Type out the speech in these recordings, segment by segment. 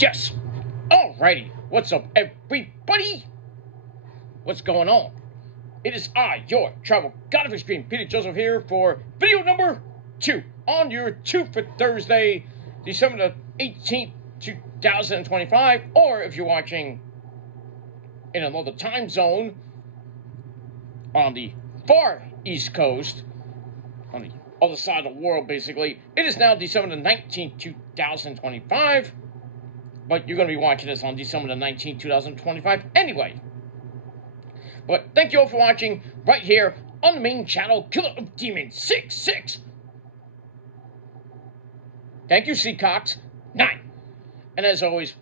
Yes. Alrighty. What's up, everybody? What's going on? It is I, your travel god of extreme, Peter Joseph here for video number 2 on your 2 for Thursday, December the 18th, 2025. Or if you're watching in another time zone on the far East Coast, on the other side of the world, basically, it is now December the 19th, 2025. But you're going to be watching this on December the 19th, 2025 anyway. But thank you all for watching right here on the main channel, Killer of Demons 66. Thank you, Seacox 9. And as always,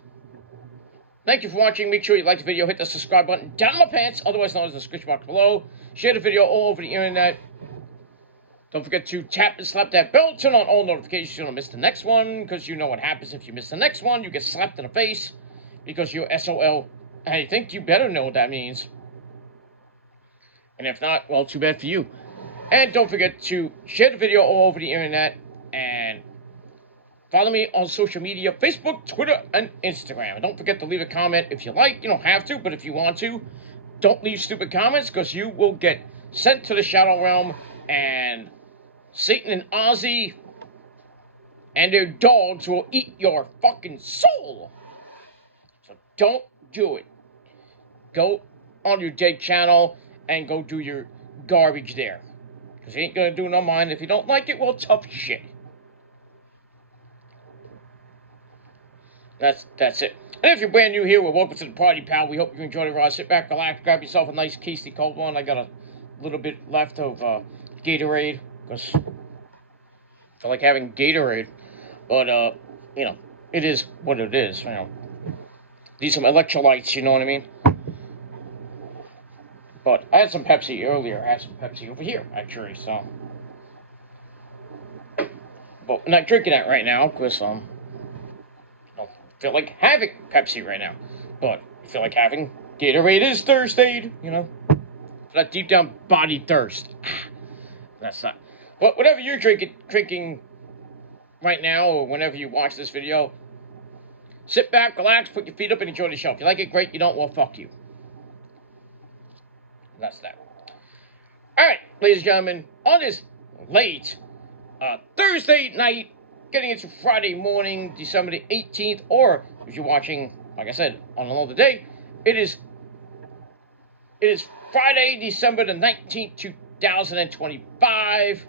thank you for watching. Make sure you like the video, hit the subscribe button down in my pants, otherwise known as the description box below. Share the video all over the internet. Don't forget to tap and slap that bell, turn on all notifications so you don't miss the next one, because you know what happens if you miss the next one. You get slapped in the face because you're SOL. And I think you better know what that means. And if not, well, too bad for you. And don't forget to share the video all over the internet and follow me on social media, Facebook, Twitter, and Instagram. And don't forget to leave a comment if you like. You don't have to, but if you want to, don't leave stupid comments because you will get sent to the Shadow Realm and Satan and Ozzy and their dogs will eat your fucking soul. So don't do it. Go on your dead channel and go do your garbage there. Because you ain't gonna do no mine. If you don't like it, well, tough shit. That's it. And if you're brand new here, well, welcome to the party, pal. We hope you enjoy the ride. Sit back, relax, grab yourself a nice, tasty, cold one. I got a little bit left of Gatorade. Because I feel like having Gatorade. But, you know, it is what it is, you know. Need some electrolytes, you know what I mean? But I had some Pepsi earlier. I had some Pepsi over here, actually, so. But I'm not drinking that right now, because, I don't feel like having Pepsi right now. But I feel like having Gatorade is Thursday, you know? That deep down body thirst. That's not. But whatever you're drinking right now, or whenever you watch this video, sit back, relax, put your feet up, and enjoy the show. If you like it, great. You don't, well, fuck you. That's that. Alright, ladies and gentlemen, on this late Thursday night, getting into Friday morning, December the 18th, or if you're watching, like I said, on another day, it is Friday, December the 19th, 2025.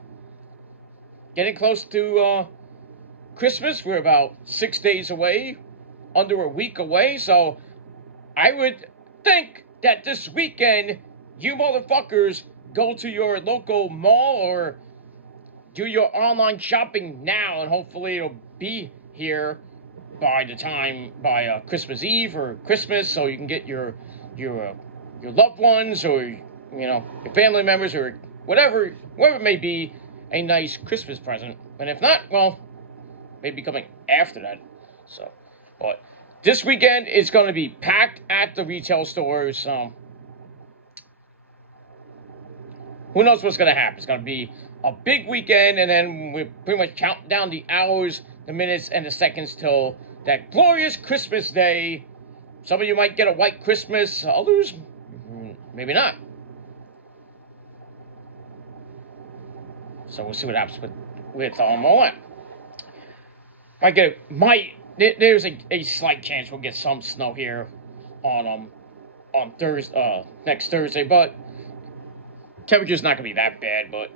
Getting close to Christmas. We're about 6 days away, under a week away, so I would think that this weekend you motherfuckers go to your local mall or do your online shopping now, and hopefully it'll be here by Christmas Eve or Christmas, so you can get your loved ones or, you know, your family members or whatever it may be, a nice Christmas present. And if not, well, maybe coming after that. So, but this weekend is going to be packed at the retail stores. So who knows what's going to happen? It's going to be a big weekend, and then we're pretty much counting down the hours, the minutes, and the seconds till that glorious Christmas day. Some of you might get a white Christmas, others, maybe not. So we'll see what happens with all that. There's a slight chance we'll get some snow here on Thursday, next Thursday, but temperature's not gonna be that bad, but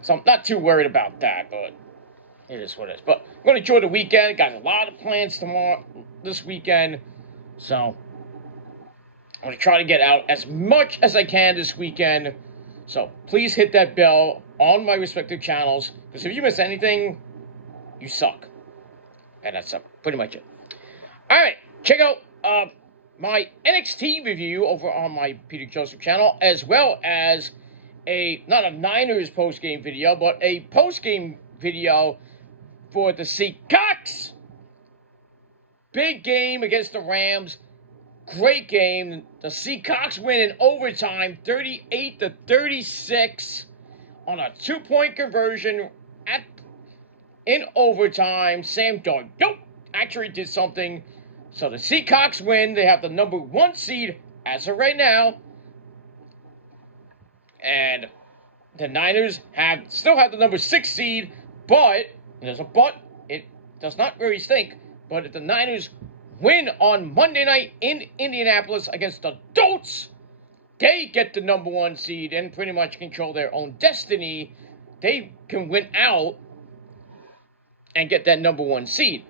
so I'm not too worried about that, but it is what it is. But I'm gonna enjoy the weekend. Got a lot of plans this weekend, so I'm gonna try to get out as much as I can this weekend. So please hit that bell on my respective channels, because if you miss anything, you suck. And that's pretty much it. Alright, check out my NXT review over on my Peter Joseph channel, as well as not a Niners post-game video, but a post-game video for the Seahawks. Big game against the Rams. Great game. The Seahawks win in overtime, 38-36, on a 2-point conversion in overtime. Sam Darnold actually did something. So the Seahawks win. They have the number 1 seed as of right now. And the Niners still have the number 6 seed, but there's a but. It does not really stink. But if the Niners win on Monday night in Indianapolis against the Dolts, they get the number 1 seed and pretty much control their own destiny. They can win out and get that number 1 seed.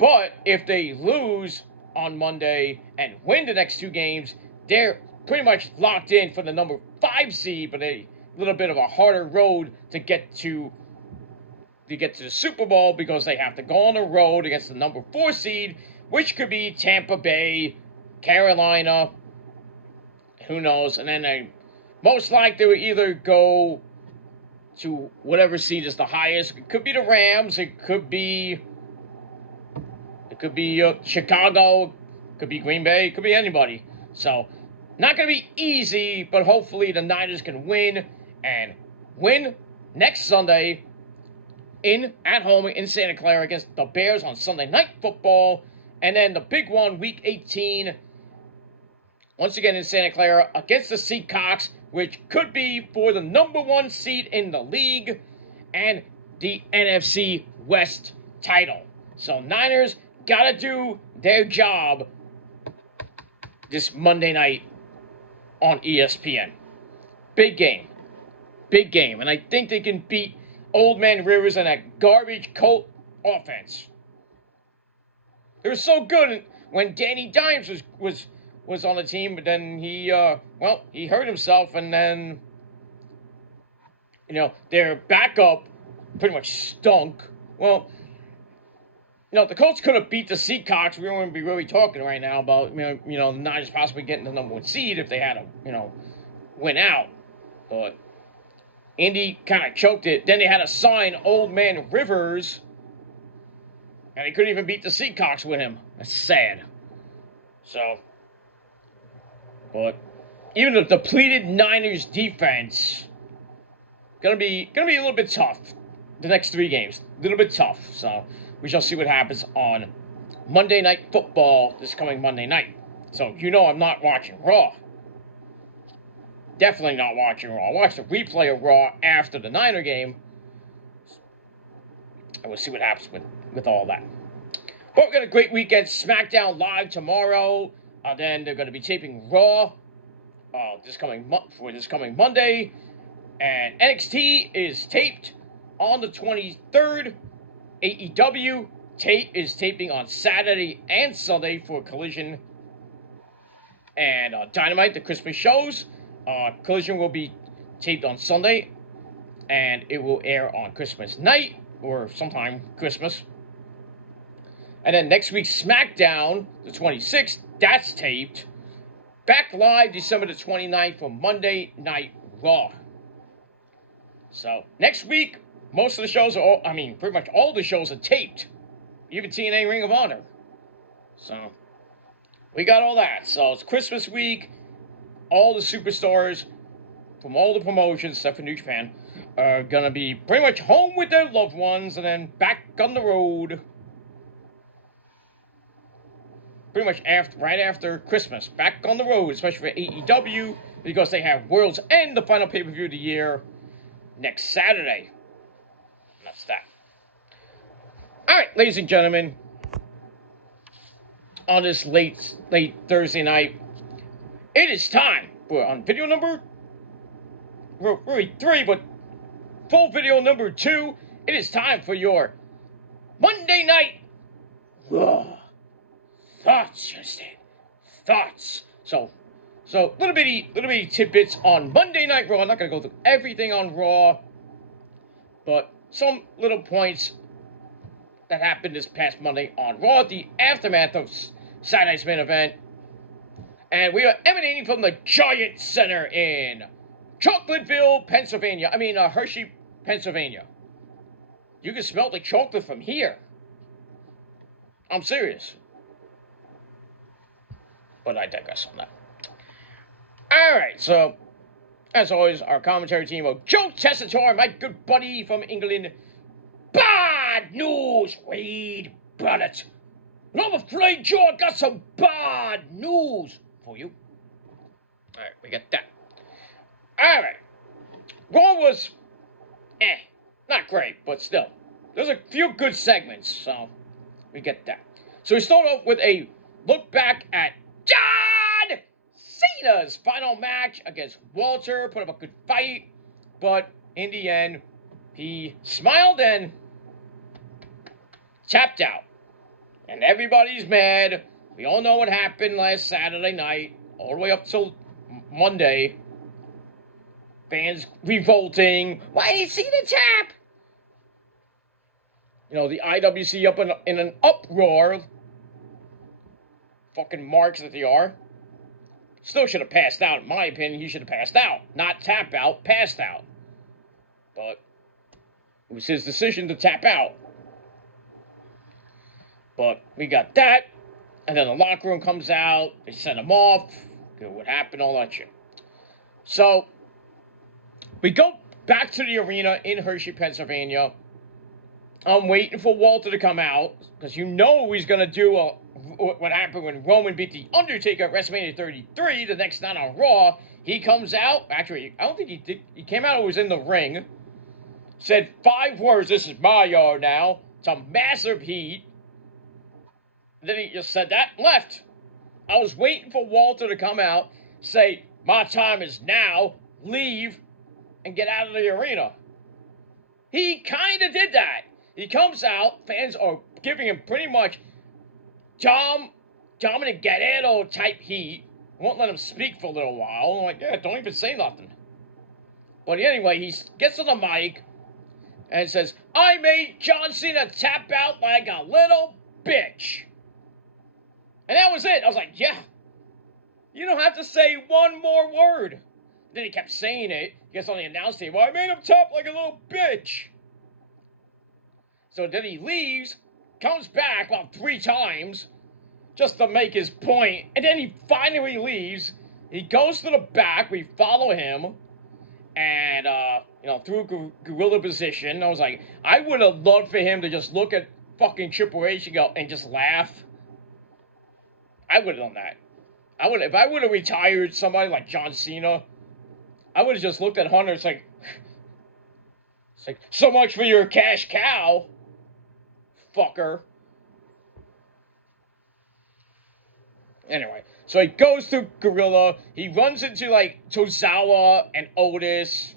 But if they lose on Monday and win the next 2 games, they're pretty much locked in for the number 5 seed, but a little bit of a harder road to get to the Super Bowl because they have to go on the road against the number 4 seed, which could be Tampa Bay, Carolina, who knows, and then they most likely will either go to whatever seed is the highest. It could be the Rams, it could be Chicago, it could be Green Bay, it could be anybody. So, not going to be easy, but hopefully the Niners can win next Sunday at home in Santa Clara against the Bears on Sunday Night Football. And then the big one, Week 18, once again in Santa Clara against the Seahawks, which could be for the number 1 seed in the league and the NFC West title. So Niners got to do their job this Monday night on ESPN. Big game. Big game. And I think they can beat Old Man Rivers and that garbage Colt offense. They were so good when Danny Dimes was on the team, but then he hurt himself, and then, their backup pretty much stunk. Well, the Colts could have beat the Seahawks. We don't want to be really talking right now about, the Niners possibly getting the number 1 seed if they had to, win out. But Indy kind of choked it. Then they had to sign Old Man Rivers, and they couldn't even beat the Seahawks with him. That's sad. So, but even the depleted Niners defense gonna be a little bit tough. The next 3 games, a little bit tough. So we shall see what happens on Monday Night Football this coming Monday night. So I'm not watching Raw. Definitely not watching Raw. I'll watch the replay of Raw after the Niner game. And we'll see what happens with all that. But we've got a great weekend. SmackDown Live tomorrow. Then they're going to be taping Raw this coming Monday. And NXT is taped on the 23rd. AEW is taping on Saturday and Sunday for Collision and Dynamite, the Christmas shows. Collision will be taped on Sunday, and it will air on Christmas night, or sometime Christmas. And then next week's SmackDown, the 26th, that's taped. Back live December the 29th for Monday Night Raw. So, next week, most of the shows pretty much all the shows are taped. Even TNA Ring of Honor. So, we got all that. So, it's Christmas week. All the superstars from all the promotions, except for New Japan, are going to be pretty much home with their loved ones and then back on the road. Pretty much right after Christmas. Back on the road, especially for AEW, because they have World's End, the final pay-per-view of the year, next Saturday. And that's that. Alright, ladies and gentlemen, on this late Thursday night, it is time for, on video number, really 3, but full video number 2, it is time for your Monday Night Raw thoughts, you understand? Thoughts. So little bitty tidbits on Monday Night Raw. I'm not going to go through everything on Raw, but some little points that happened this past Monday on Raw, the aftermath of Saturday Night's main event. And we are emanating from the Giant Center in Chocolateville, Pennsylvania. Hershey, Pennsylvania. You can smell the chocolate from here. I'm serious. But I digress on that. Alright, so, as always, our commentary team of Joe Tessitore, my good buddy from England, by bad news, Wade Barrett. And I'm afraid Joe got some bad news for you. Alright, we got that. Alright. Raw was, not great, but still. There's a few good segments, so we get that. So we start off with a look back at John Cena's final match against Walter. Put up a good fight, but in the end, he smiled and tapped out. And everybody's mad. We all know what happened last Saturday night, all the way up till Monday. Fans revolting. Why did he see the tap? You know, the IWC up in an uproar. Fucking marks that they are. Still should have passed out, in my opinion. He should have passed out. Not tap out, passed out. But it was his decision to tap out. But we got that. And then the locker room comes out. They send him off. What happened, all that shit. So, we go back to the arena in Hershey, Pennsylvania. I'm waiting for Walter to come out. Because you know he's going to do what happened when Roman beat The Undertaker at WrestleMania 33, the next night on Raw. He comes out. Actually, I don't think he did. He came out and was in the ring. Said 5 words. This is my yard now. It's a massive heat. Then he just said that and left. I was waiting for Walter to come out, say, my time is now, leave, and get out of the arena. He kind of did that. He comes out, fans are giving him pretty much Dominic Guerrero type heat. Won't let him speak for a little while. I'm like, yeah, don't even say nothing. But anyway, he gets on the mic and says, I made John Cena tap out like a little bitch. And that was it. I was like, yeah. You don't have to say one more word. Then he kept saying it. He gets on the announce table. I made him tap like a little bitch. So then he leaves, comes back about 3 times just to make his point. And then he finally leaves. He goes to the back. We follow him. And, through a gorilla position. I was like, I would have loved for him to just look at fucking Triple H and go and just laugh. I would have done that. If I would have retired somebody like John Cena, I would have just looked at Hunter. It's like, so much for your cash cow, fucker. Anyway, so he goes through Gorilla. He runs into like Tozawa and Otis,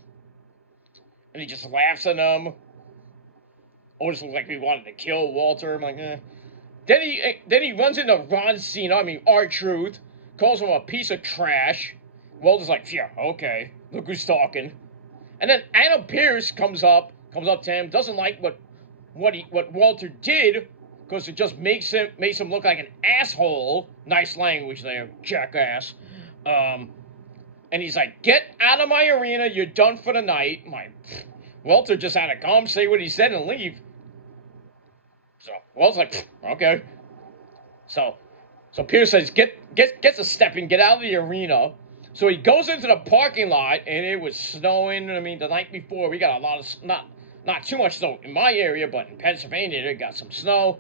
and he just laughs at them. Otis looks like he wanted to kill Walter. I'm like, eh. Then he runs into Ron Cena, R-Truth, calls him a piece of trash. Walter's like, yeah, okay, look who's talking. And then Adam Pearce comes up to him, doesn't like what Walter did, because it just makes him look like an asshole. Nice language there, jackass. And he's like, get out of my arena, you're done for the night. Walter just had to come, say what he said, and leave. So Walter's like, okay. So Pearce says, gets a step in, get out of the arena. So he goes into the parking lot, and it was snowing. The night before, we got a lot of, not too much snow in my area, but in Pennsylvania, they got some snow.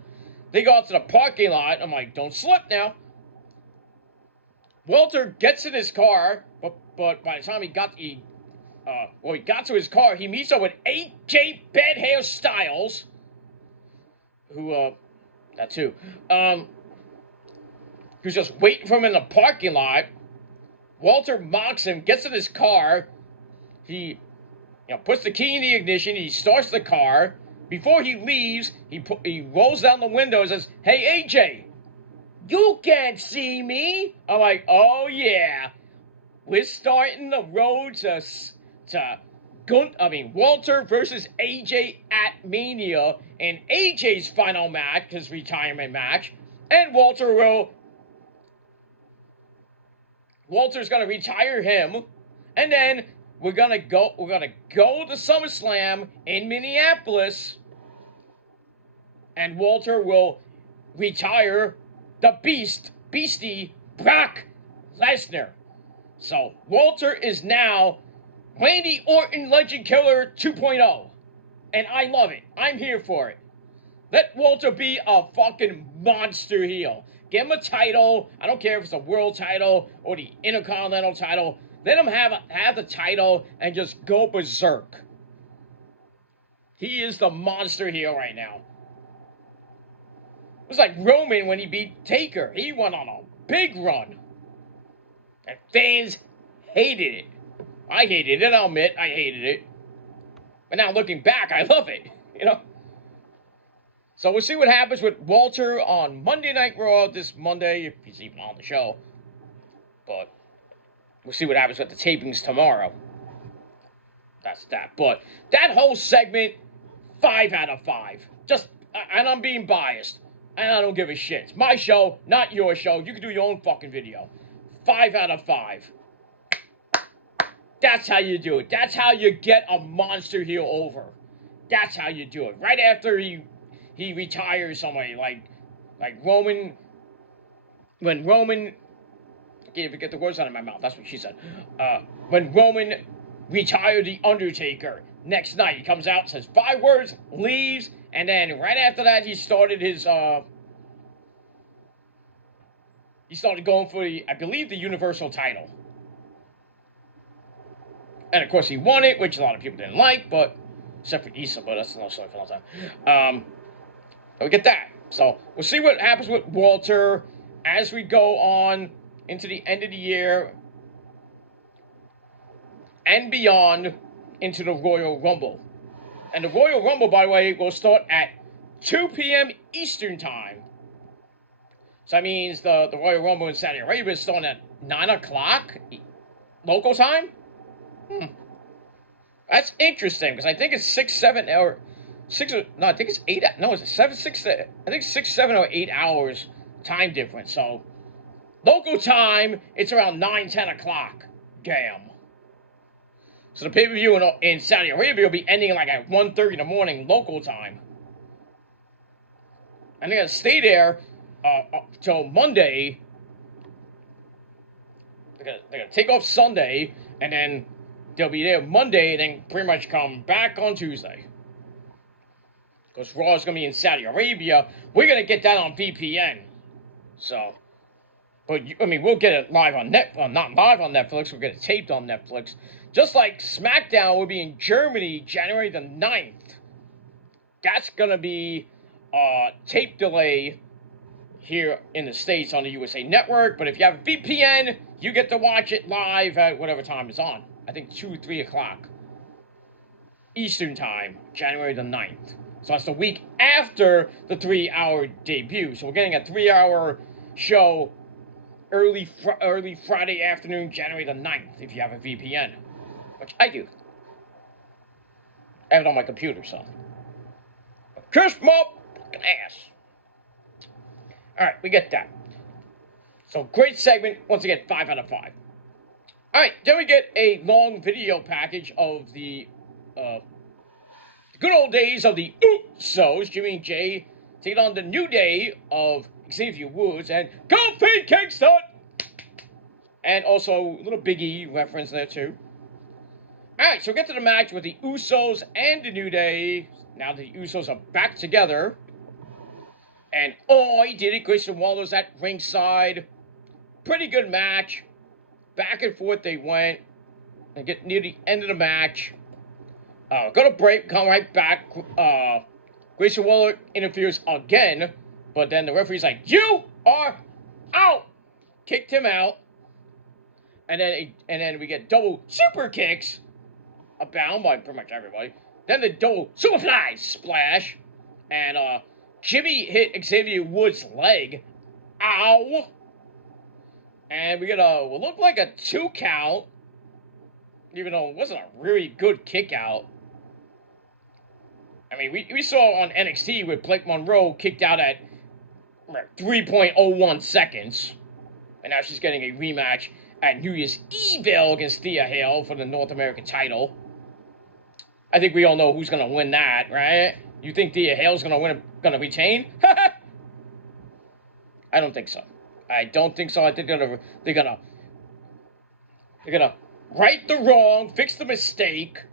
They go out to the parking lot. I'm like, don't slip now. Walter gets in his car, but by the time he got to his car, he meets up with AJ Bad Hair Styles, who's just waiting for him in the parking lot. Walter mocks him, gets in his car. He, puts the key in the ignition. He starts the car. Before he leaves, he rolls down the window and says, "Hey, AJ, you can't see me." I'm like, oh yeah, we're starting the road to Walter versus AJ at Mania, and AJ's final match, his retirement match, and Walter's gonna retire him, and then we're gonna go to SummerSlam in Minneapolis, and Walter will retire the beastie Brock Lesnar. So Walter is now Randy Orton Legend Killer 2.0. And I love it. I'm here for it. Let Walter be a fucking monster heel. Give him a title. I don't care if it's a world title or the Intercontinental title. Let him have the title and just go berserk. He is the monster heel right now. It was like Roman when he beat Taker. He went on a big run. And fans hated it. I hated it, I'll admit, I hated it. But now looking back, I love it, you know? So we'll see what happens with Walter on Monday Night Raw this Monday, if he's even on the show. But we'll see what happens with the tapings tomorrow. That's that. But that whole segment, 5 out of 5. Just, and I'm being biased. And I don't give a shit. It's my show, not your show. You can do your own fucking video. 5 out of 5. That's how you do it. That's how you get a monster heel over. That's how you do it. Right after he retires somebody, like Roman. When Roman, I can't even get the words out of my mouth. That's what she said. When Roman retired the Undertaker, next night he comes out, says 5 words, leaves, and then right after that he started his he started going for the, I believe, the Universal title. And of course he won it, which a lot of people didn't like, but except for Issa, but that's another story for another time. We get that. So we'll see what happens with Walter as we go on into the end of the year and beyond into the Royal Rumble. And the Royal Rumble, by the way, will start at 2 p.m. Eastern Time. So that means the Royal Rumble in Saudi Arabia is starting at 9 o'clock local time? That's interesting, because I think it's 6, 7, or 6, no, I think it's 8, no, it's 7, 6, I think 6, 7, or 8 hours time difference. So, local time, it's around 9, 10 o'clock. Damn. So the pay-per-view in Saudi Arabia will be ending like at 1:30 in the morning local time. And they're going to stay there till Monday. They're going to take off Sunday, and then they'll be there Monday, and then pretty much come back on Tuesday. Because Raw is going to be in Saudi Arabia. We're going to get that on VPN. So, but, I mean, we'll get it live on Netflix. Not live on Netflix, we'll get it taped on Netflix. Just like SmackDown will be in Germany January the 9th. That's going to be tape delay here in the States on the USA Network. But if you have a VPN, you get to watch it live at whatever time it's on. I think 2, 3 o'clock Eastern Time, January the 9th. So that's the week after the 3-hour debut. So we're getting a 3-hour show early Friday afternoon, January the 9th, if you have a VPN. Which I do. I have it on my computer, so. Kiss my ass. Alright, we get that. So, great segment. Once again, 5 out of 5. Alright, then we get a long video package of the good old days of the Usos. Jimmy and Jay taking on the New Day of Xavier Woods and Kofi Kingston. And also a little Big E reference there too. Alright, so we get to the match with the Usos and the New Day. Now the Usos are back together. And he did it. Grayson Waller's at ringside. Pretty good match. Back and forth they went. And get near the end of the match. Go to break, come right back. Grayson Waller interferes again. But then the referee's like, "You are out!" Kicked him out. And then we get double super kicks. Abound by pretty much everybody. Then the double superfly splash. And Jimmy hit Xavier Woods' leg. Ow! And we get what looked like a 2 count. Even though it wasn't a really good kick out. I mean, we saw on NXT with Blake Monroe kicked out at 3.01 seconds. And now she's getting a rematch at New Year's Evil against Thea Hale for the North American title. I think we all know who's going to win that, right? You think Thea Hale's going to retain? I don't think so. I don't think so. I think they're gonna right the wrong, fix the mistake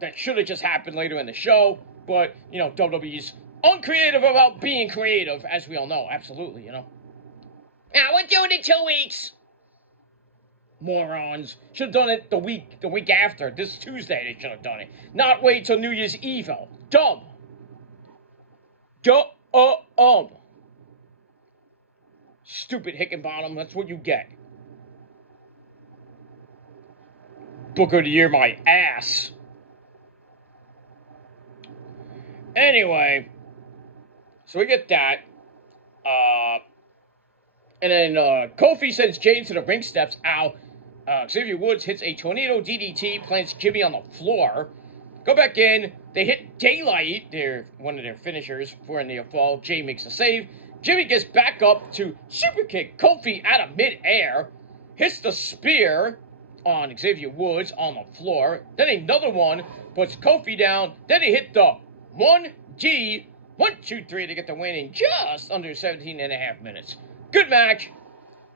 that should have just happened later in the show. But, you know, WWE's uncreative about being creative, as we all know. Absolutely, you know. Now we're doing it 2 weeks. Morons. Should have done it the week after. This Tuesday they should have done it. Not wait till New Year's Eve. Dumb. Dumb. Stupid Hickenbottom. That's what you get. Booker of the Year, my ass. Anyway, so we get that. And then Kofi sends Jay to the ring steps. Ow. Xavier Woods hits a tornado DDT, plants Jimmy on the floor. Go back in. They hit Daylight, one of their finishers, for a near fall. Jay makes a save. Jimmy gets back up to super kick Kofi out of midair. Hits the spear on Xavier Woods on the floor. Then another one puts Kofi down. Then they hit the 1G, 1, 2, 3 to get the win in just under 17 and a half minutes. Good match,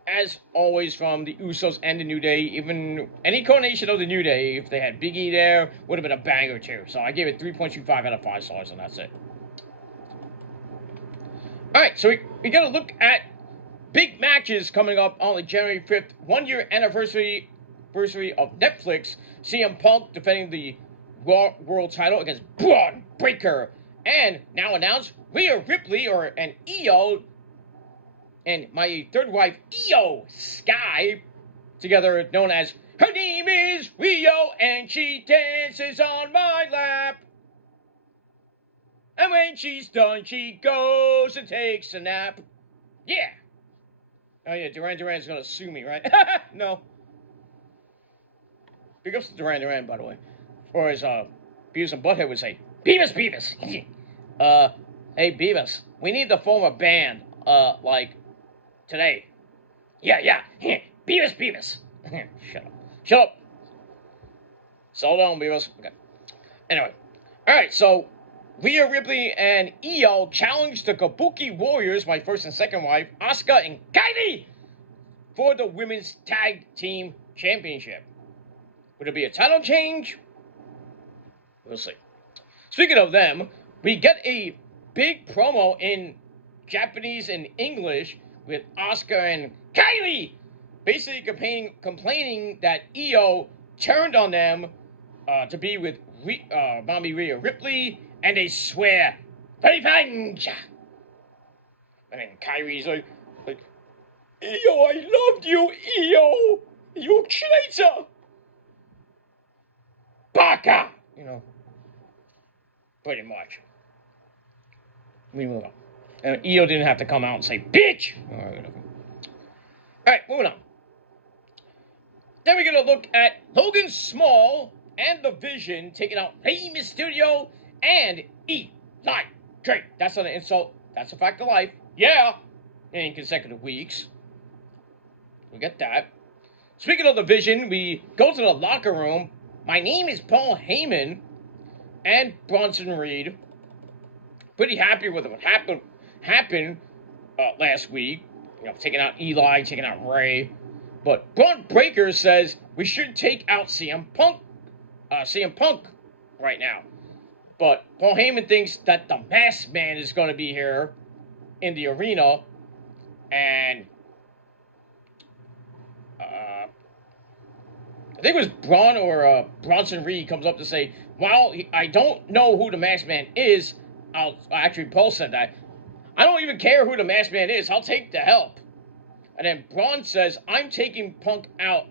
as always, from the Usos and the New Day. Even any coronation of the New Day, if they had Big E there, would have been a banger too. So I gave it 3.25 out of 5 stars, and that's it. Alright, so we got to look at big matches coming up on the January 5th, 1-year anniversary of Netflix. CM Punk defending the Raw World title against Braun Breaker. And now announced Rhea Ripley, or an Io, and my third wife, Io Sky, together known as Her Name is Rio, and she dances on my lap. And when she's done, she goes and takes a nap. Yeah. Oh yeah, Duran Duran's gonna sue me, right? No. Big ups to Duran Duran, by the way. Or as Beavis and Butthead would say, Beavis! Hey Beavis, we need to form a band, like, today. Yeah. Beavis. Shut up. Slow down, Beavis. Okay. Anyway. Alright, so Rhea Ripley and Io challenged the Kabuki Warriors, my first and second wife, Asuka and Kylie, for the Women's Tag Team Championship. Would it be a title change? We'll see. Speaking of them, we get a big promo in Japanese and English with Asuka and Kylie basically complaining that Io turned on them to be with Mommy Rhea Ripley, and they swear, revenge! And then Kyrie's like, Io, I loved you, Io! You traitor! Baka! You know, pretty much. We move on. And Io didn't have to come out and say, bitch! Alright, moving on. Then we're going to look at Logan Small and The Vision taking out Rey Mysterio and Eli Drake. That's not an insult. That's a fact of life. Yeah! In consecutive weeks. We get that. Speaking of The Vision, we go to the locker room. My name is Paul Heyman and Bronson Reed. Pretty happy with what happened last week. You know, taking out Eli, taking out Ray. But Braun Breaker says we should take out CM Punk right now. But Paul Heyman thinks that the Masked Man is going to be here in the arena. And I think it was Braun or Bronson Reed comes up to say, well, I don't know who the Masked Man is. Actually, Paul said that. I don't even care who the Masked Man is. I'll take the help. And then Braun says, I'm taking Punk out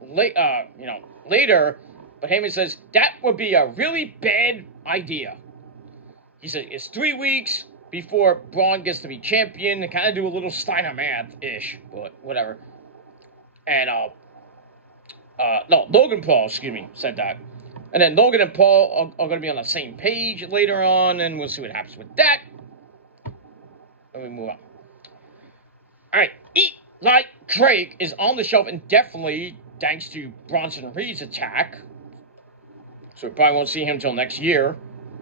later. But Heyman says, that would be a really bad idea. He said, it's 3 weeks before Braun gets to be champion. And kind of do a little Steiner math-ish. But whatever. And, Logan Paul, said that. And then Logan and Paul are going to be on the same page later on. And we'll see what happens with that. Let me move on. Alright, Eli Drake is on the shelf indefinitely thanks to Bronson Reed's attack. So we probably won't see him until next year.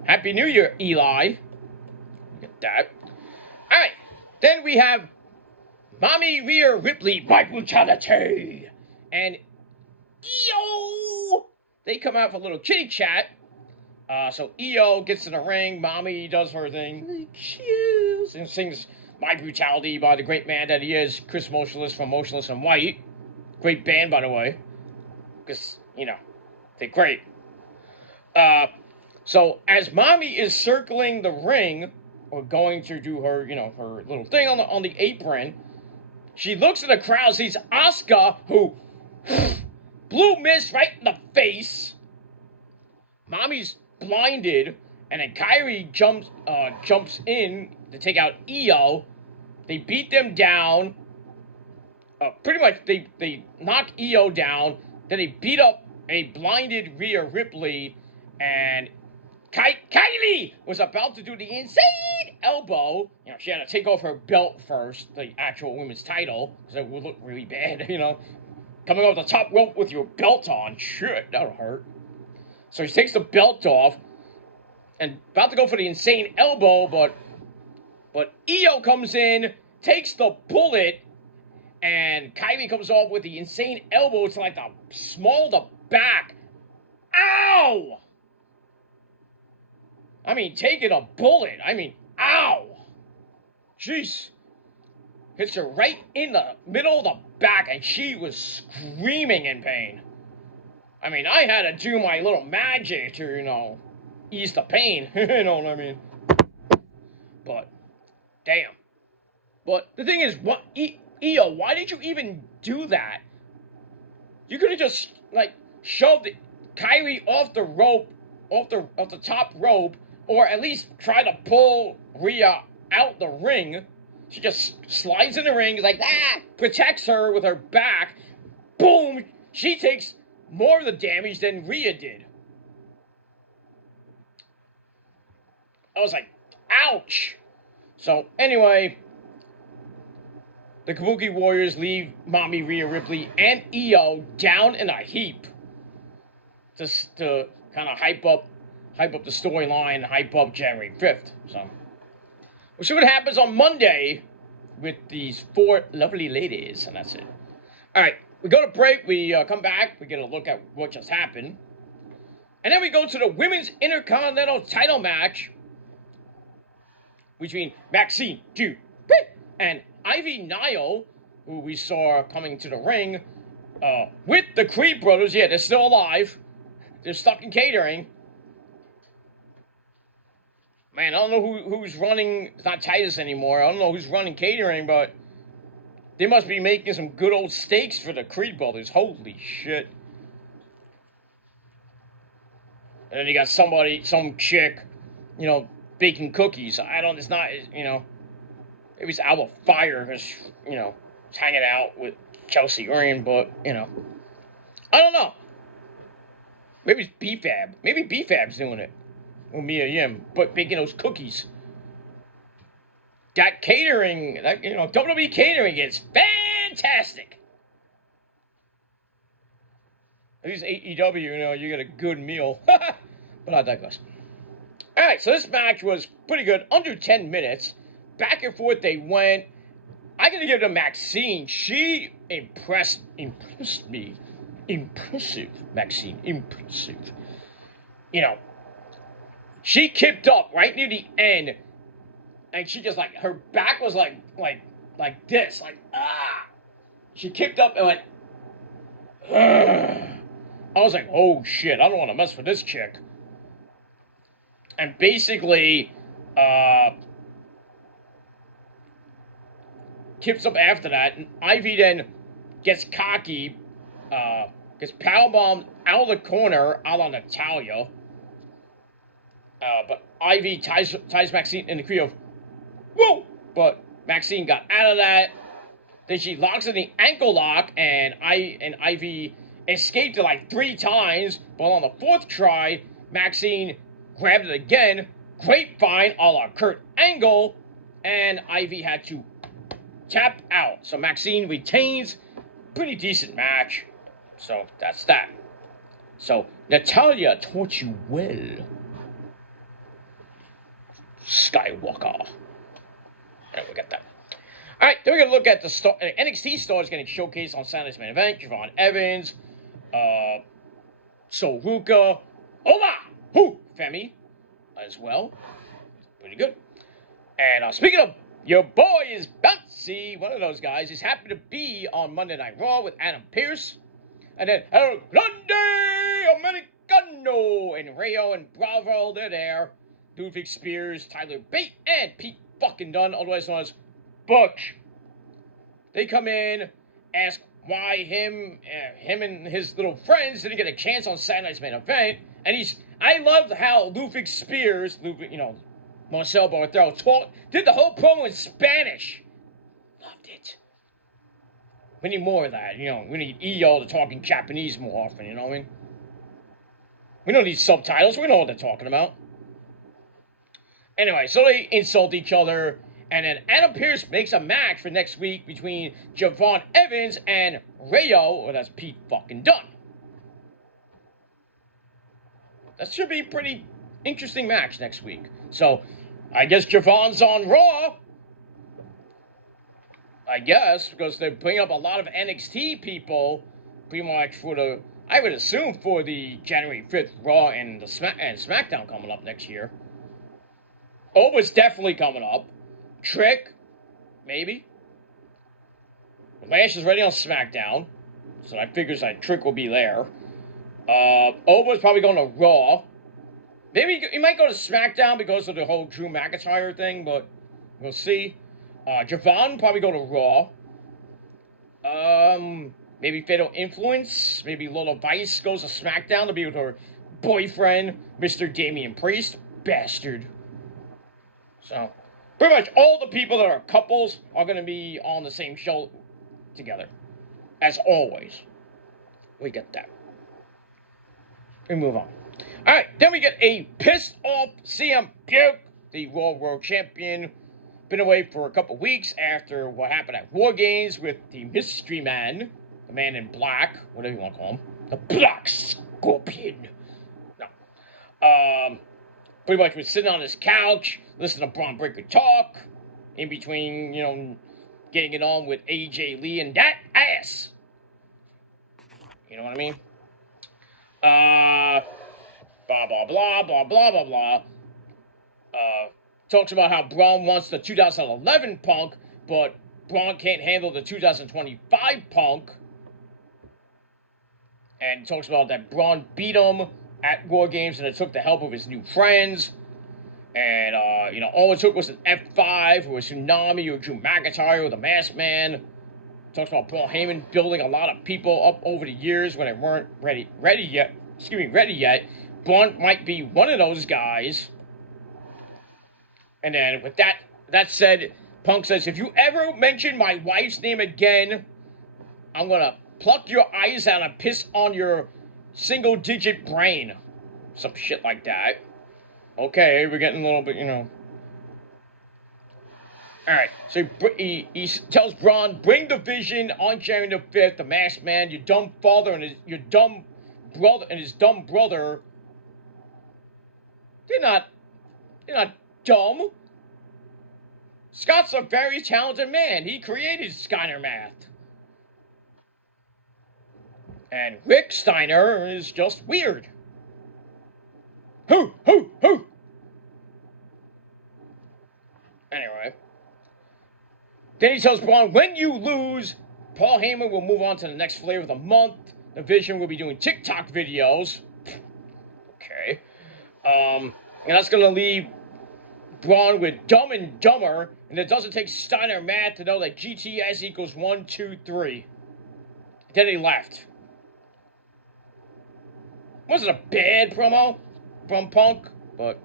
Happy New Year, Eli. Get that. Alright, then we have Mommy Rhea Ripley, my brutality. And Io! They come out for a little kitty chat. So Io gets in the ring. Mommy does her thing, cheers, and sings "My Brutality" by the great man that he is, Chris Motionless from Motionless in White. Great band, by the way, because they're great. So as Mommy is circling the ring, or going to do her, her little thing on the apron, she looks at the crowd, sees Asuka, who blew Miz right in the face. Mommy's blinded, and then Kyrie jumps in to take out Io. They beat them down. Pretty much, they knock Io down. Then they beat up a blinded Rhea Ripley, and Kylie was about to do the insane elbow. She had to take off her belt first, the actual women's title, because it would look really bad, Coming off the top rope with your belt on, shit, that'll hurt. So she takes the belt off, and about to go for the insane elbow, but Io comes in, takes the bullet, and Kylie comes off with the insane elbow to like the small of the back. Ow! I mean, taking a bullet. I mean, ow! Jeez. Hits her right in the middle of the back, and she was screaming in pain. I mean, I had to do my little magic to, ease the pain. You know what I mean? But, damn. But the thing is, Io, why did you even do that? You could have just, shoved Kyrie off the rope, off the top rope, or at least try to pull Rhea out the ring. She just slides in the ring, like, protects her with her back. Boom! She takes more of the damage than Rhea did. I was like, ouch! So, anyway, the Kabuki Warriors leave Mommy, Rhea Ripley, and Io down in a heap to kind of hype up the storyline, hype up January 5th. So, we'll see what happens on Monday with these 4 lovely ladies, and that's it. All right, we go to break, we come back, we get a look at what just happened, and then we go to the Women's Intercontinental title match between Maxine Dupri and Ivy Nile, who we saw coming to the ring, with the Creed brothers. Yeah, they're still alive. They're stuck in catering. Man, I don't know who's running. It's not Titus anymore. I don't know who's running catering, but they must be making some good old steaks for the Creed brothers. Holy shit. And then you got some chick, baking cookies. It's not, maybe it's Alba Fire because, it's hanging out with Chelsea Green, but, I don't know. Maybe it's BFAB. Maybe BFAB's doing it. Or Mia Yim, but baking those cookies. That catering, WWE catering is fantastic. At least AEW, you get a good meal. But I digress. Alright, so this match was pretty good. Under 10 minutes. Back and forth they went. I gotta give it to Maxine. She impressed me. Impressive, Maxine. Impressive. She kicked up right near the end, and she just her back was like this, She kicked up and went, ugh. I was like, oh shit, I don't want to mess with this chick. And basically, kicks up after that, and Ivy then gets cocky, gets powerbombed out of the corner, a la Natalya. But Ivy ties Maxine in the Creed of, whoa! But Maxine got out of that. Then she locks in the ankle lock, and Ivy escaped it 3 times. But on the 4th try, Maxine grabbed it again. Grapevine a la Kurt Angle, and Ivy had to tap out. So Maxine retains. Pretty decent match. So that's that. So Natalya taught you well, Skywalker. And we got that. Alright, then we're going to look at the NXT stars getting showcased on Saturday's main event. Javon Evans, Sol Ruka, Ola, Femi as well. Pretty good. And speaking of, your boy is Bouncy, one of those guys. He's happy to be on Monday Night Raw with Adam Pearce. And then El Grande Americano and Rayo and Bravo, they're there. Ludwig Spears, Tyler Bate, and Pete fucking Dunne, otherwise known as Butch. They come in, ask why him and his little friends didn't get a chance on Saturday Night's Main Event. And I loved how Ludwig Spears, Marcel Barthel did the whole promo in Spanish. Loved it. We need more of that, We need EO to talk in Japanese more often, you know what I mean? We don't need subtitles. We know what they're talking about. Anyway, so they insult each other. And then Adam Pearce makes a match for next week between Javon Evans and Rayo, or that's Pete fucking Dunne. That should be a pretty interesting match next week. So, I guess Javon's on Raw. I guess, because they're bringing up a lot of NXT people, pretty much I would assume for the January 5th Raw and SmackDown coming up next year. Oba's definitely coming up. Trick, maybe. Lash is ready on SmackDown, so I figures that Trick will be there. Oba's probably going to Raw. Maybe he might go to SmackDown because of the whole Drew McIntyre thing, but we'll see. Javon probably go to Raw. Maybe Fatal Influence. Maybe Lola Vice goes to SmackDown to be with her boyfriend, Mr. Damian Priest. Bastard. So, pretty much all the people that are couples are going to be on the same show together. As always. We get that. We move on. Alright, then we get a pissed off CM Punk, the Raw World Champion. Been away for a couple weeks after what happened at War Games with the Mystery Man, the Man in Black, whatever you want to call him, the Black Scorpion. No. Pretty much was sitting on his couch, listening to Braun Breaker talk, in between, getting it on with AJ Lee and that ass. You know what I mean? Blah, blah, blah, blah, blah, blah, blah. Talks about how Braun wants the 2011 Punk, but Braun can't handle the 2025 Punk. And talks about that Braun beat him at War Games and it took the help of his new friends. And, all it took was an F5 or a Tsunami or Drew McIntyre or the Masked Man. Talks about Paul Heyman building a lot of people up over the years when they weren't ready yet. Braun might be one of those guys. And then with that said, Punk says, if you ever mention my wife's name again, I'm going to pluck your eyes out and piss on your single-digit brain. Some shit like that. Okay, we're getting a little bit, Alright, so he tells Braun, bring the Vision on January the 5th, the Masked Man, your dumb father and his dumb brother. They're not dumb. Scott's a very talented man. He created Steiner Math. And Rick Steiner is just weird. Hoo! Anyway. Then he tells Braun, when you lose, Paul Heyman will move on to the next flavor of the month. The Vision will be doing TikTok videos. Okay. And that's going to leave Braun with Dumb and Dumber. And it doesn't take Steiner Math to know that GTS equals 1, 2, 3. Then he left. Wasn't a bad promo from Punk, but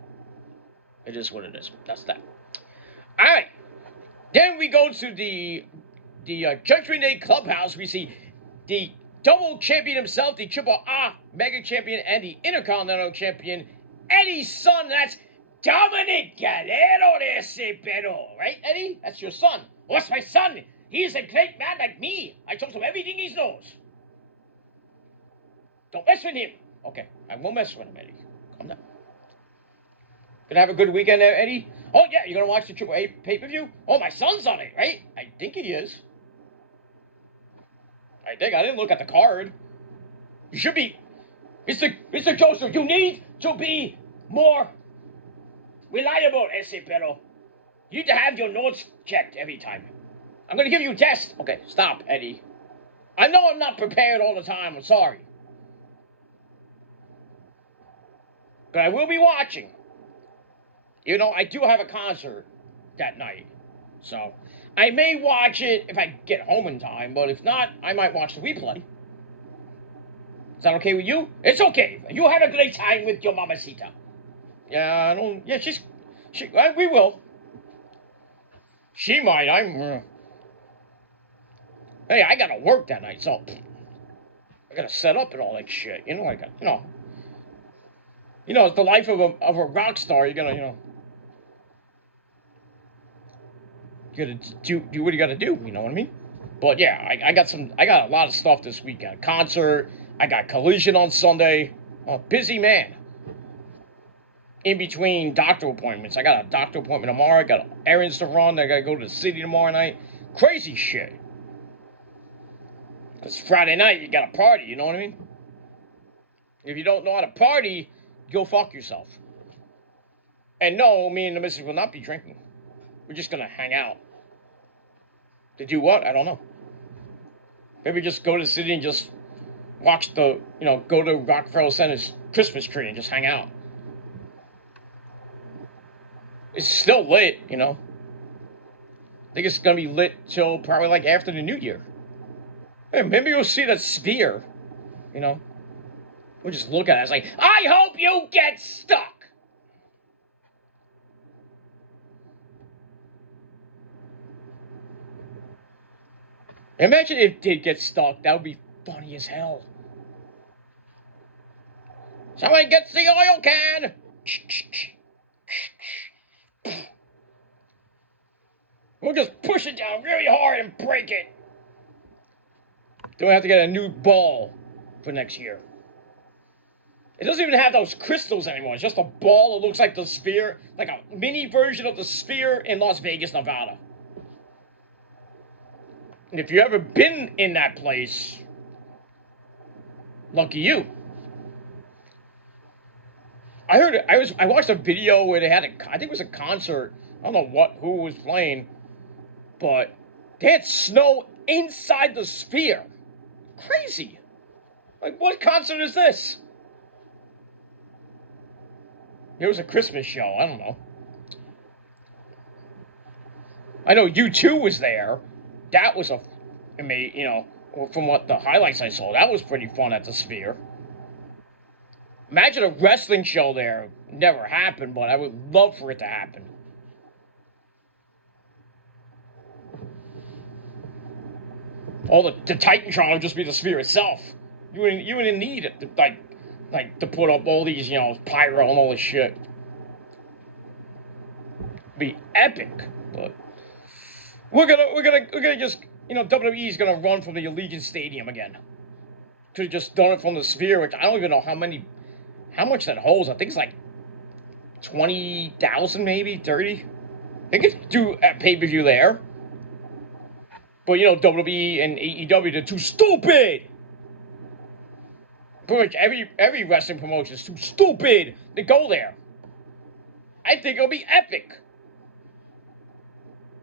it is what it is. That's that. Alright. Then we go to the Judgment Day Clubhouse. We see the double champion himself, the Triple A Mega Champion, and the Intercontinental Champion, Eddie's son. That's Dominic Galero de Cepero. Right, Eddie? That's your son. What's my son? He's a great man like me. I told him everything he knows. Don't mess with him. Okay, I won't mess with him, Eddie. Calm down. Gonna have a good weekend there, Eddie? Oh, yeah, you're gonna watch the Triple A pay-per-view? Oh, my son's on it, right? I think he is. I didn't look at the card. You should be. Mr. Joseph, you need to be more reliable, ese perro. You need to have your notes checked every time. I'm going to give you a test. Okay, stop, Eddie. I know I'm not prepared all the time. I'm sorry. But I will be watching. You know, I do have a concert that night. So, I may watch it if I get home in time, but if not, I might watch the replay. Is that okay with you? It's okay. You have a great time with your mamacita. Yeah, I don't... Yeah, we will. She might. Hey, I gotta work that night, so... I gotta set up and all that shit. You know, I got... You know, it's the life of a rock star. You gotta, you gotta do what you gotta do. You know what I mean? But yeah, I got a lot of stuff this weekend. A concert. I got Collision on Sunday. Oh, busy man. In between doctor appointments. I got a doctor appointment tomorrow. I got errands to run. I gotta go to the city tomorrow night. Crazy shit. Because Friday night, you got a party. You know what I mean? If you don't know how to party, go fuck yourself. And no, me and the missus will not be drinking. We're just gonna hang out. To do what? I don't know. Maybe just go to the city and just watch go to Rockefeller Center's Christmas tree and just hang out. It's still lit, I think it's gonna be lit till probably like after the New Year. Hey, maybe you'll see that sphere, We'll just look at it. It's like, I hope you get stuck. Imagine if it did get stuck. That would be funny as hell. Somebody gets the oil can. We'll just push it down really hard and break it. Then we have to get a new ball for next year. It doesn't even have those crystals anymore. It's just a ball that looks like the sphere, like a mini version of the sphere in Las Vegas, Nevada. And if you've ever been in that place, lucky you. I watched a video where they had I think it was a concert. I don't know who was playing, but they had snow inside the sphere. Crazy. Like, what concert is this? It was a Christmas show. I don't know. I know U2 was there. That was from what the highlights I saw, that was pretty fun at the Sphere. Imagine a wrestling show there. Never happened, but I would love for it to happen. All the Titantron would just be the Sphere itself. You wouldn't need it to put up all these pyro and all this shit. Be epic, but we're gonna just WWE's gonna run from the Allegiant Stadium again. Could have just done it from the Sphere, which I don't even know how much that holds. I think it's like 20,000, maybe 30. They could do a pay-per-view there, but WWE and AEW, they're too stupid. Pretty much every wrestling promotion is too stupid to go there. I think it'll be epic.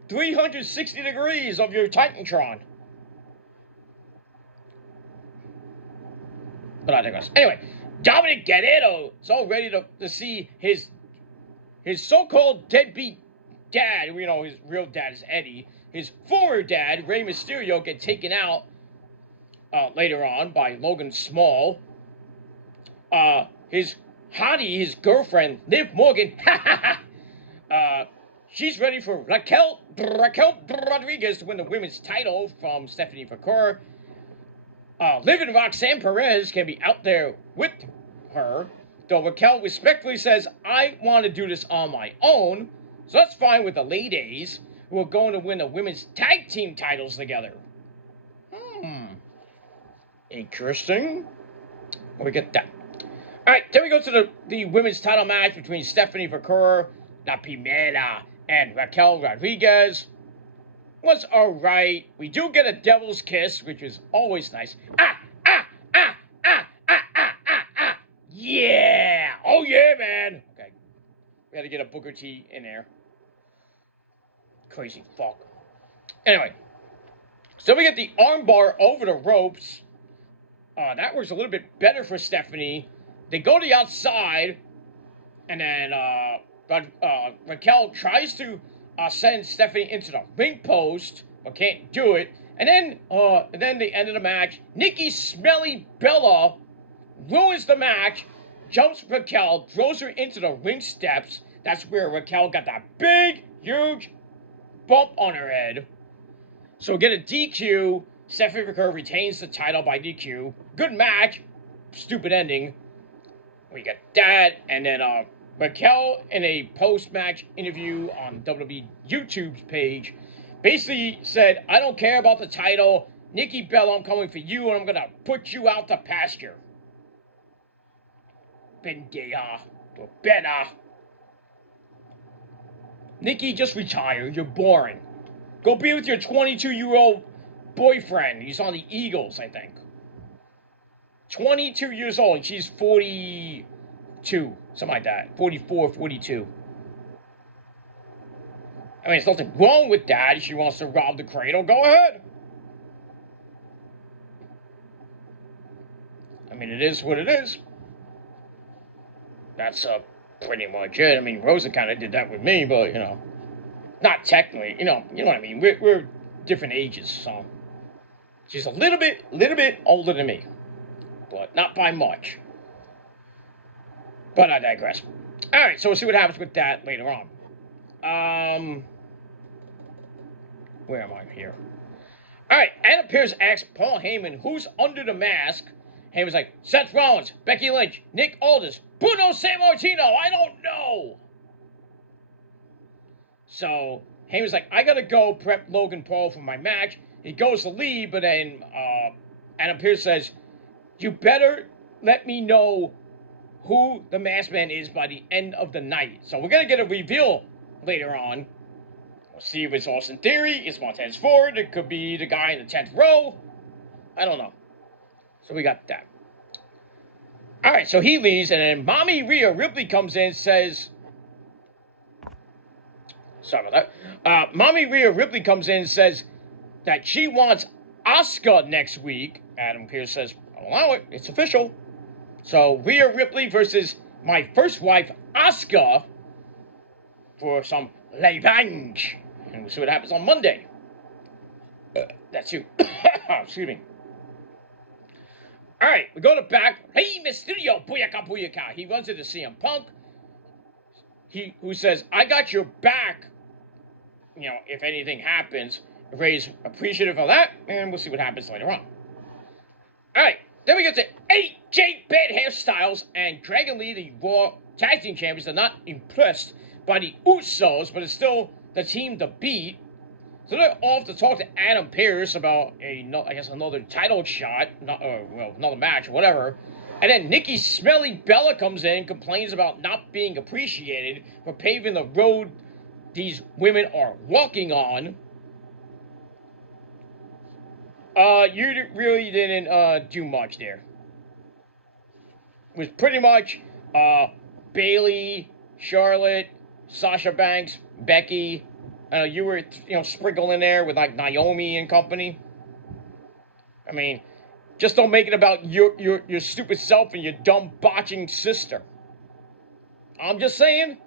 360 degrees of your Titantron. But I digress. Anyway, Dominic Guerrero is all ready to see his so-called deadbeat dad, his real dad is Eddie, his former dad, Rey Mysterio, get taken out later on by Logan Small. His hottie, his girlfriend, Liv Morgan, she's ready for Raquel Rodriguez to win the women's title from Stephanie Vaquer. Liv and Roxanne Perez can be out there with her, though Raquel respectfully says, I want to do this on my own, so that's fine with the ladies who are going to win the women's tag team titles together. Interesting. We get that. Alright, then we go to the women's title match between Stephanie Vaquer, La Primera, and Raquel Rodriguez. Was alright. We do get a devil's kiss, which is always nice. Yeah! Oh yeah, man! Okay. We had to get a Booker T in there. Crazy fuck. Anyway, so we get the armbar over the ropes. That works a little bit better for Stephanie. They go to the outside, and then Raquel tries to send Stephanie into the ring post, but can't do it. And then the end of the match, Nikki Smelly Bella ruins the match, jumps Raquel, throws her into the ring steps. That's where Raquel got that big, huge bump on her head. So we get a DQ. Stephanie Raquel retains the title by DQ. Good match. Stupid ending. We got that. And then Raquel, in a post-match interview on WWE YouTube's page, basically said, I don't care about the title. Nikki Bella, I'm coming for you, and I'm going to put you out to pasture. Bendeya. Or better. Nikki, just retire. You're boring. Go be with your 22-year-old boyfriend. He's on the Eagles, I think. 22 years old, and she's 42. Something like that. 44, 42. I mean, there's nothing wrong with that. If she wants to rob the cradle, go ahead. I mean, it is what it is. That's pretty much it. I mean, Rosa kind of did that with me, but, you know, not technically. You know what I mean. We're different ages, so she's a little bit older than me, but not by much. But I digress. All right, so we'll see what happens with that later on. Where am I here? All right, Adam Pearce asks Paul Heyman who's under the mask. Heyman's like, Seth Rollins, Becky Lynch, Nick Aldis, Bruno Sammartino, I don't know. So Heyman's like, I gotta go prep Logan Paul for my match. He goes to leave, but then Adam Pearce says, you better let me know who the masked man is by the end of the night. So we're gonna get a reveal later on. We'll see if it's Austin Theory, it's Montez Ford, it could be the guy in the 10th row. I don't know. So we got that. Alright, so he leaves, and then Mommy Rhea Ripley comes in and says... Sorry about that. Mommy Rhea Ripley comes in and says that she wants Asuka next week. Adam Pearce says, I'll allow it. It's official. So, Rhea Ripley versus my first wife, Asuka, for some revenge. And we'll see what happens on Monday. That's you. Excuse me. Alright, we go to back. Hey, Mysterio, booyaka, booyaka. He runs into CM Punk. Who says, I got your back. You know, if anything happens. Ray's appreciative of that. And we'll see what happens later on. Alright, then we get to AJ Bad Hairstyles and Dragon Lee, the Raw Tag Team Champions, are not impressed by the Usos, but it's still the team to beat. So they're off to talk to Adam Pearce about another title shot, another match or whatever. And then Nikki Smelly Bella comes in and complains about not being appreciated for paving the road these women are walking on. You really didn't do much there. It was pretty much Bayley, Charlotte, Sasha Banks, Becky. You were sprinkled in there with like Naomi and company. I mean, just don't make it about your stupid self and your dumb botching sister. I'm just saying.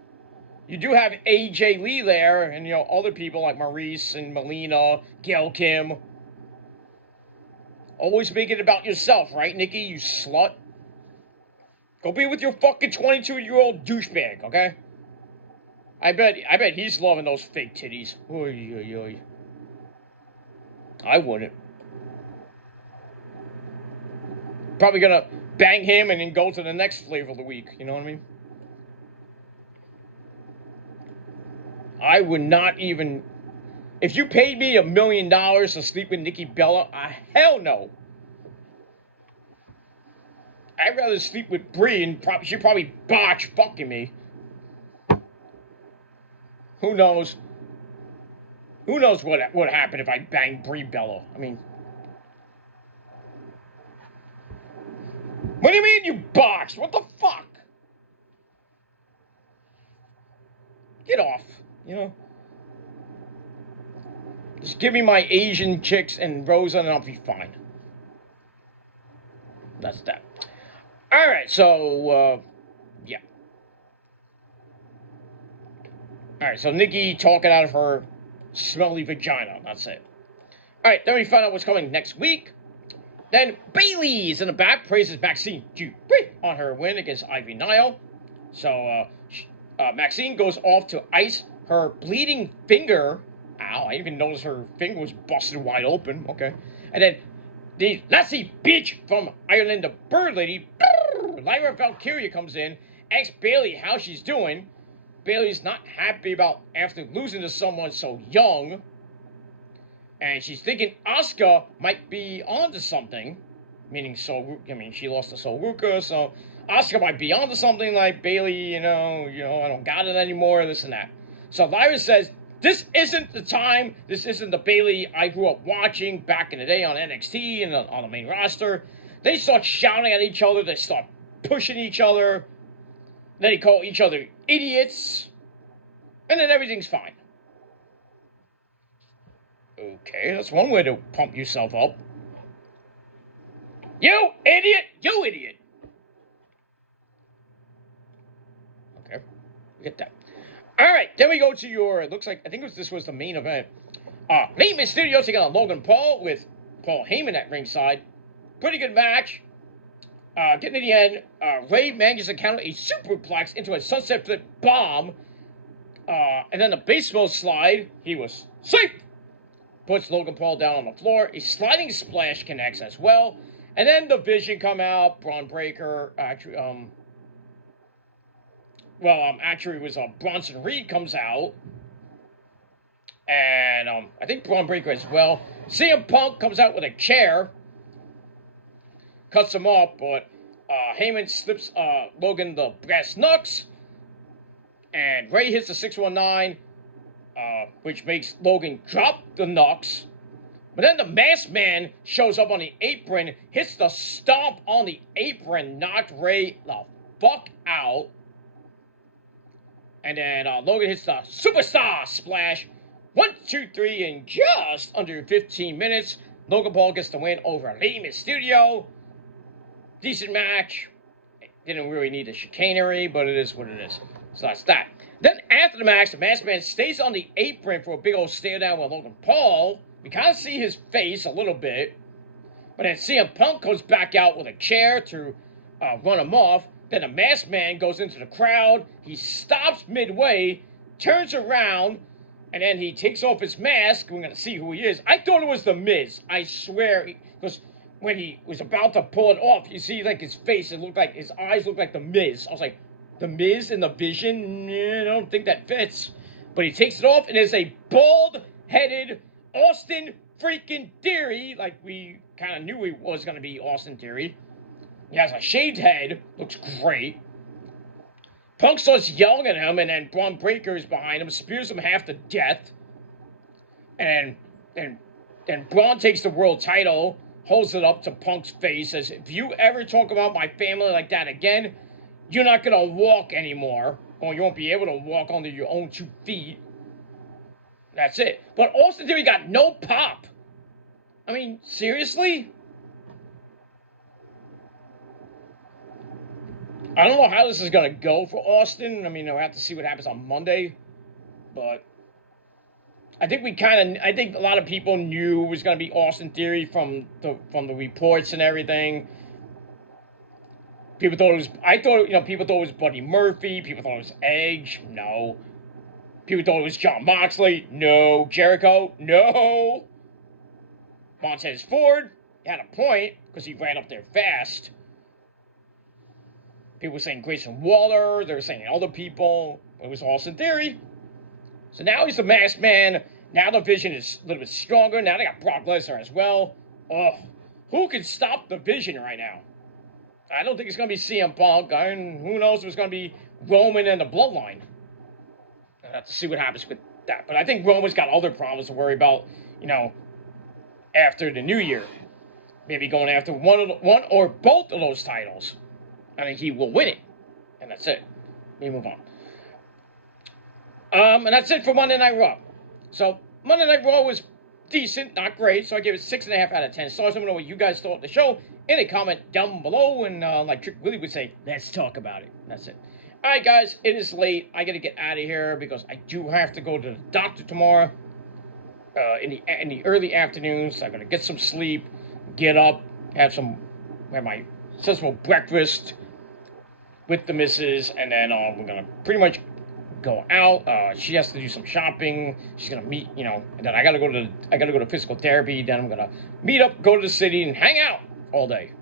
You do have AJ Lee there, and other people like Maurice and Melina, Gail Kim. Always make it about yourself, right, Nikki? You slut. Go be with your fucking 22-year-old douchebag, okay? I bet he's loving those fake titties. Oy, oy, oy. I wouldn't. Probably gonna bang him and then go to the next flavor of the week. You know what I mean? I would not even... If you paid me $1 million to sleep with Nikki Bella, hell no. I'd rather sleep with Brie and she'd probably botch fucking me. Who knows? Who knows what would happen if I banged Brie Bella? I mean... What do you mean you botched? What the fuck? Get off, you know. Just give me my Asian chicks and Rosa and I'll be fine. That's that. Alright, so, yeah. Alright, so Nikki talking out of her smelly vagina. That's it. Alright, then we find out what's coming next week. Then Bayley's in the back praises Maxine Dupri on her win against Ivy Nile. So, Maxine goes off to ice her bleeding finger. Ow, I didn't even notice her finger was busted wide open. Okay. And then the Lassie bitch from Ireland, the Bird Lady, Lyra Valkyria comes in, asks Bayley how she's doing. Bayley's not happy about after losing to someone so young. And she's thinking Asuka might be onto something. Meaning she lost to Sol Ruka, so Asuka might be onto something like Bayley, I don't got it anymore, this and that. So Lyra says, this isn't the time, this isn't the Bayley I grew up watching back in the day on NXT and on the main roster. They start shouting at each other, they start pushing each other, then they call each other idiots, and then everything's fine. Okay, that's one way to pump yourself up. You idiot! You idiot! Okay, get that. Alright, then we go to your, it looks like, I think this was the main event. Rey Mysterio taking on Logan Paul with Paul Heyman at ringside. Pretty good match. Getting to the end, Rey manages to counter a superplex into a sunset flip bomb. And then the baseball slide, he was safe. Puts Logan Paul down on the floor. A sliding splash connects as well. And then the Vision come out. Braun Breaker, actually it was Bronson Reed comes out. And I think Braun Breaker as well. CM Punk comes out with a chair. Cuts him off, but Heyman slips Logan the brass knucks. And Rey hits the 619, which makes Logan drop the knucks. But then the Masked Man shows up on the apron, hits the stomp on the apron, knocked Rey the fuck out. And then Logan hits the Superstar Splash. 1, 2, 3 in just under 15 minutes. Logan Paul gets the win over Rey Mysterio. Decent match. Didn't really need the chicanery, but it is what it is. So that's that. Then after the match, the Masked Man stays on the apron for a big old stare down with Logan Paul. We kind of see his face a little bit. But then CM Punk comes back out with a chair to run him off. Then the Masked Man goes into the crowd. He stops midway, turns around, and then he takes off his mask. We're going to see who he is. I thought it was The Miz. I swear. Because when he was about to pull it off, you see like his face. It looked like his eyes looked like The Miz. I was like, The Miz and the Vision? I don't think that fits. But he takes it off, and it's a bald-headed Austin freaking Theory. Like we kind of knew he was going to be Austin Theory. He has a shaved head. Looks great. Punk starts yelling at him, and then Braun Breaker is behind him, spears him half to death. And then Braun takes the world title, holds it up to Punk's face, says, if you ever talk about my family like that again, you're not going to walk anymore. Or you won't be able to walk under your own 2 feet. That's it. But Austin Theory got no pop. I mean, seriously? I don't know how this is going to go for Austin. I mean, we'll have to see what happens on Monday. But I think a lot of people knew it was going to be Austin Theory from the reports and everything. People thought it was Buddy Murphy. People thought it was Edge. No. People thought it was Jon Moxley. No. Jericho. No. Montez Ford had a point because he ran up there fast. People were saying Grayson Waller. They were saying other people. It was Austin Theory. So now he's the Masked Man. Now the Vision is a little bit stronger. Now they got Brock Lesnar as well. Who can stop the Vision right now? I don't think it's going to be CM Punk. And who knows if it's going to be Roman and the Bloodline. I'll have to see what happens with that. But I think Roman's got other problems to worry about, after the new year. Maybe going after one or both of those titles. I think he will win it. And that's it. We move on. And that's it for Monday Night Raw. So Monday Night Raw was decent, not great. So I gave it 6.5 out of 10 stars. Let me know what you guys thought of the show in a comment down below. And like Trick Willie would say, let's talk about it. That's it. All right, guys, it is late. I got to get out of here because I do have to go to the doctor tomorrow in the early afternoons. So I'm gonna get some sleep, get up, have my sensible breakfast with the missus, and then we're gonna pretty much go out. She has to do some shopping. She's gonna meet, and then I gotta go to physical therapy. Then I'm gonna meet up, go to the city, and hang out all day.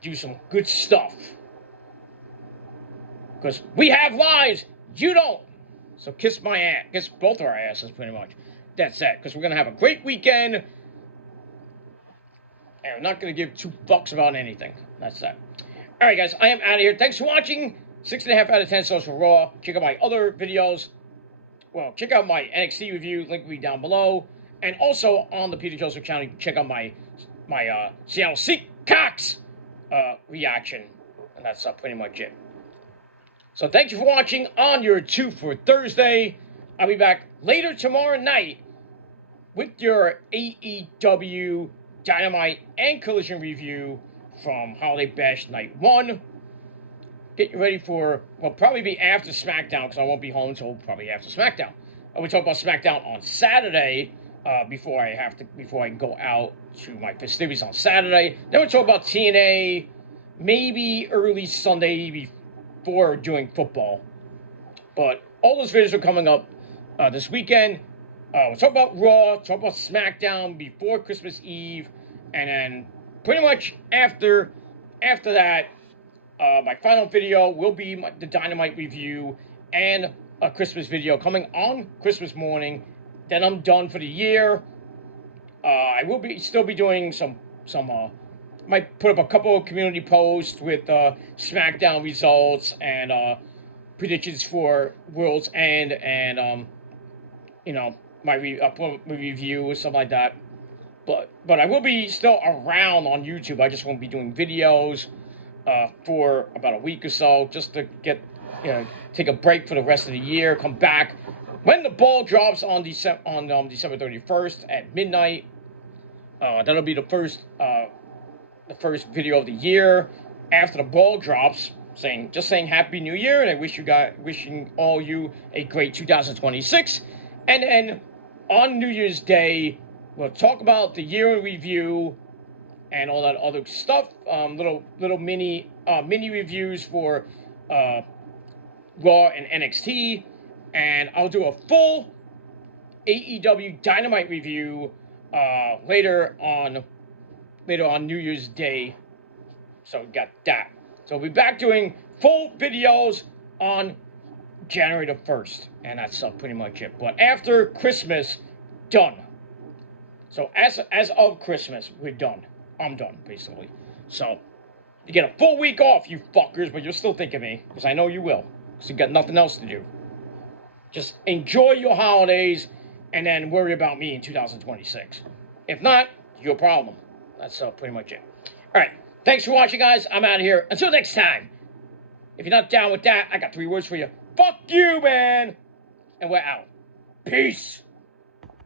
Do some good stuff. Because we have lives, you don't. So kiss my ass, kiss both of our asses, pretty much. That's it. Because we're gonna have a great weekend, and we're not gonna give two fucks about anything. That's that. All right, guys, I am out of here. Thanks for watching. 6.5 out of 10 stars for Raw. Check out my other videos. Well, check out my NXT review. Link will be down below. And also on the Peter Joseph channel, you can check out my Seattle Seahawks reaction. And that's pretty much it. So thank you for watching on your 2 for Thursday. I'll be back later tomorrow night with your AEW Dynamite and Collision review from Holiday Bash Night 1. Get you ready for, well, probably be after SmackDown, because I won't be home until probably after SmackDown. We'll talk about SmackDown on Saturday, before I can go out to my festivities on Saturday. Then we'll talk about TNA, maybe early Sunday before doing football. But all those videos are coming up this weekend. We'll talk about Raw, talk about SmackDown before Christmas Eve, and then pretty much after that, my final video will be the Dynamite review and a Christmas video coming on Christmas morning. Then I'm done for the year. I will still be doing some might put up a couple of community posts with SmackDown results and predictions for World's End and my review or something like that. But I will be still around on YouTube. I just won't be doing videos for about a week or so, just to take a break for the rest of the year. Come back when the ball drops on December 31st at midnight. That'll be the first video of the year after the ball drops. Saying Happy New Year, and I wishing all you a great 2026. And then on New Year's Day, we'll talk about the year in review and all that other stuff. Little mini reviews for Raw and NXT, and I'll do a full AEW Dynamite review later on New Year's Day. So we got that. So we'll be back doing full videos on January the 1st, and that's pretty much it. But after Christmas, done. So as of Christmas, we're done. I'm done, basically. So you get a full week off, you fuckers, but you'll still think of me, because I know you will, because you got nothing else to do. Just enjoy your holidays, and then worry about me in 2026. If not, your problem. That's pretty much it. All right. Thanks for watching, guys. I'm out of here. Until next time. If you're not down with that, I got 3 words for you. Fuck you, man. And we're out. Peace.